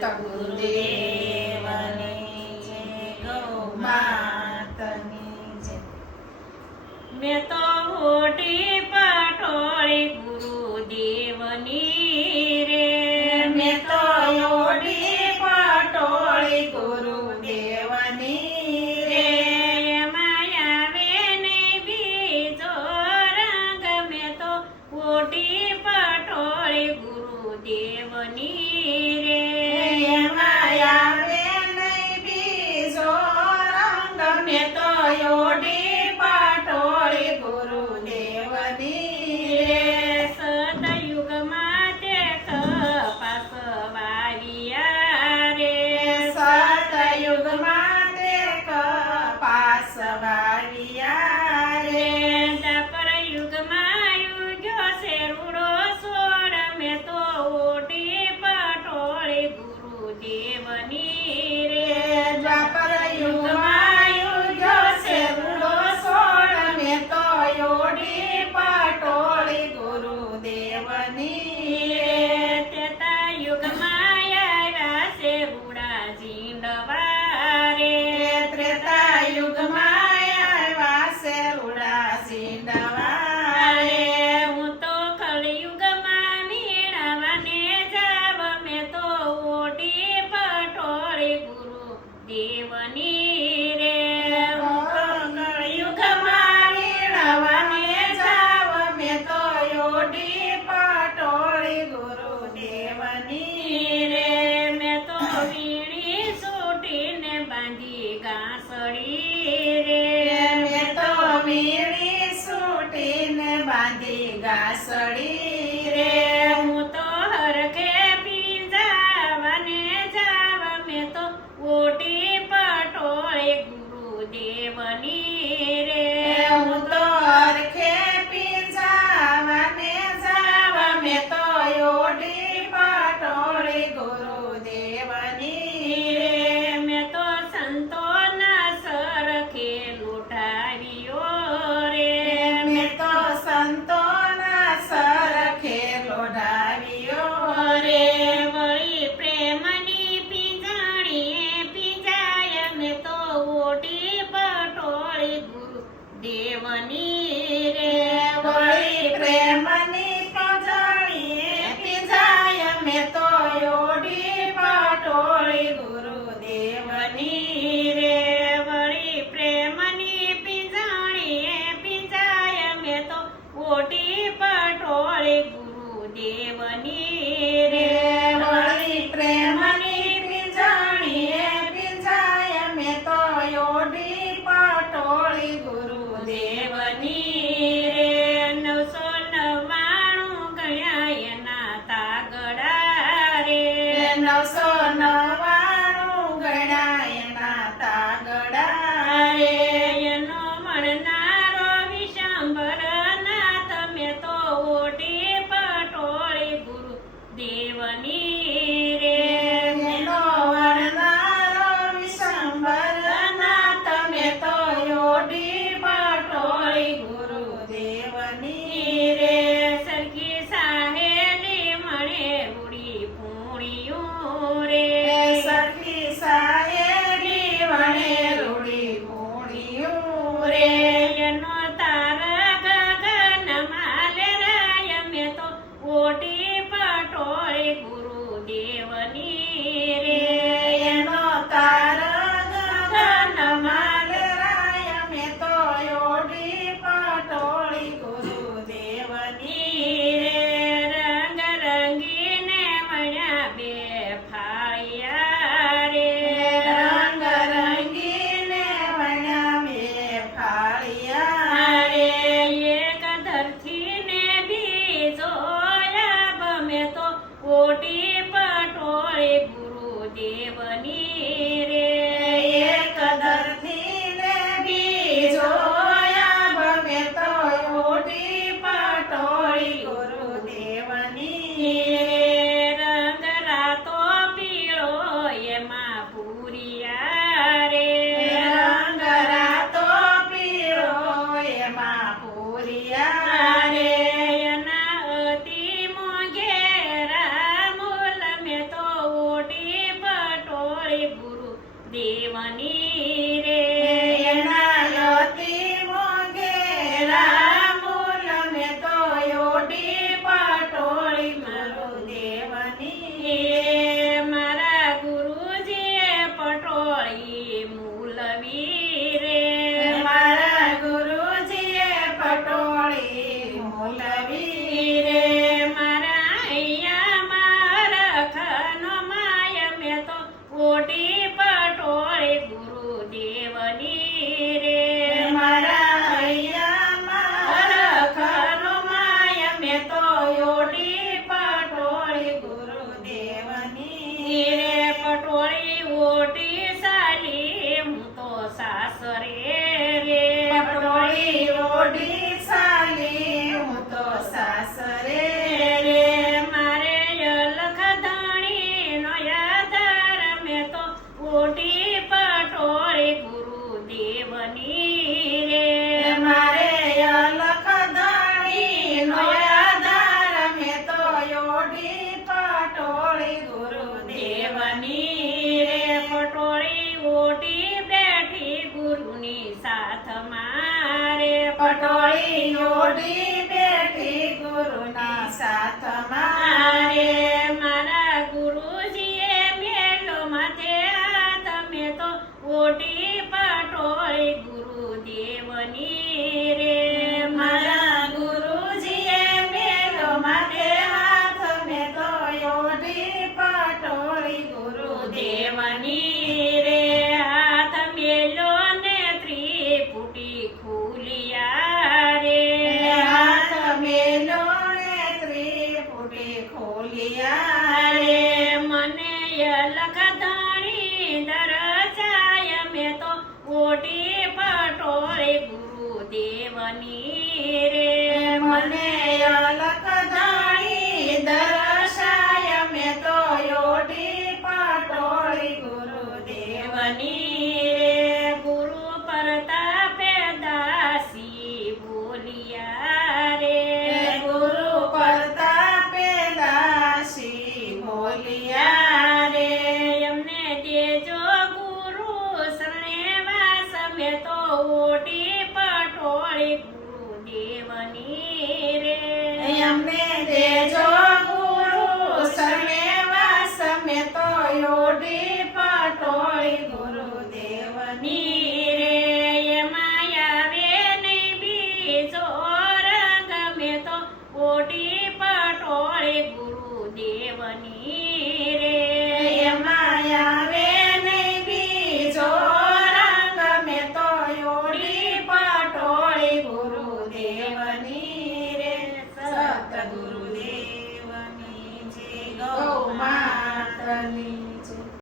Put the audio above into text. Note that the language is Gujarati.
ગુરુદેવની જય, ગૌ માતની જય. મેં તો ઓઢી પટોળી ગુરુદેવની રે, મેં તો ઓઢી પટોળી ગુરુદેવની રે. એમાં આવે ને બીજો રંગ, મેં તો ઓઢી પટોળી ગુરુદેવની રે. એમાં આવે નહીં બીજો રંગ, મેં તો ઓઢી પટોળી ગુરુદેવની રે. સતયુગમાં તે કપાસ વાવ્યા રે, સતયુગમાં તે કપાસ વાવ્યા રે. દ્વાપર યુગમાં યુગ્યો છે રૂડો સોડ, મેં તો ઓઢી પટોળી ગુરુદેવની રે. દ્વાપર યુગમાં યુગ્યો છે રૂડો સોડ, મેં તો ઓઢી પટોળી ગુરુદેવની રે. ત્રેતા યુગમાં આવ્યા છે રૂડા ઝીંડવા રે, ત્રેતા યુગમાં આવ્યા છે રૂડા ઝીંડવા રે. હું તો કળિયુગમાં મીણાવાને જાવ, મેં તો ઓઢી પટોળી ગુરુદેવની રે. યુગમાં વીણવાને જાવ, મેં તો ઓઢી પટોળી ગુરુદેવની રે. મેં તો વીણી સૂટીને બાંધી ગાંસડી રે, મેં તો વીણી સૂટીને બાંધી ગાસડી રે. હું તો હરખે પીંજાવાને જાવ, મેં તો ઓઢી પટોળી ગુરુદેવની રે. હું તો હરખે પીંજાવાને જાવ, મેં તો ઓઢી પટોળી ગુરુદેવની રે. મેં તો સંતોના સરખે લોટાવ્યો રે, મેં તો સંતોના સરખે લોઢાવ્યો રે. વળી પ્રેમની પીંજાણીએ પીંજાય, મેં તો ઓઢી પટોળી ગુરુદેવની રે. વળી પ્રેમની પંજાણીએ પીંજાય, મેં તો ઓઢી પટોળી ગુરુદેવની રે. વળી પ્રેમની પીંજાણીએ પીંજાય, મેં તો ઓઢી પટોળી ગુરુદેવની રે. વળી પ્રેમની પીંજાણીએ પીંજાય, મેં તો ઓઢી પટોળી ગુરુદેવની રે. 999 ગણ્યા એના તાગડા રે, 999 ગણ્યા એના તાગડા રે. એનો મળનારો વિશંભર નાથ, મેં તો ઓઢી પટોળી ગુરુદેવની રે. એનો વરનારો વિશંભર નાથ, મેં તો ઓઢી પટોળી ગુરુદેવની રે. સરખી સાહેલી મળે રૂડી પૂણિયું રે, ઓટી પટોળી ગુરુદેવની રે મારે અલખ ધણીનો આધાર મેં તો ઓઢી પટોળી ગુરુદેવની રે પટોળી ઓટી બેઠી ગુરુની સાથ મારે પટોળી ઓઢી બેઠી ગુરુના સાથ મારે મારે મારા ગુરુજીએ મેલો માથે હાથ મેં તો ઓટી પટોળી ગુરુદેવની રે મારા ગુરુજીએ મેલો માથે હાથ મેં તો ઓઢી પટોળી ગુરુદેવની રે હાથ મેલો ને ત્રિપુટી ખુલિયા રે હાથ મેલો ને ત્રિપુટી ખોલિયા રે મને અલખ ધણી દરસાય મેં તો ઓટી પટોળી ગુરુદેવની રે મને અલખ ધણી દર્શાય મેં તો ઓઢી પટોળી ગુરુદેવની રે ગુરુ પ્રતાપે દાસી બોલિયા રે ગુરુ પ્રતાપે દાસી બોલિયા રે એમને દેજો ગુરુ શરણે વાસ મેં તો ઓટી પટોળી ગુરુદેવની રે અમને દેજો ગુરુ શરણે વાસ મેં તો ઓઢી પટોળી ગુરુદેવની રે એમાં આવે નહીં બીજો રંગ મેં તો ઓટી પટોળી ગુરુદેવની રે એમાં આવે નહીં બીજો રંગ મેં તો ઓઢી પટોળી ગુરુદેવની રે સતગુરુદેવની જય ગૌ માતની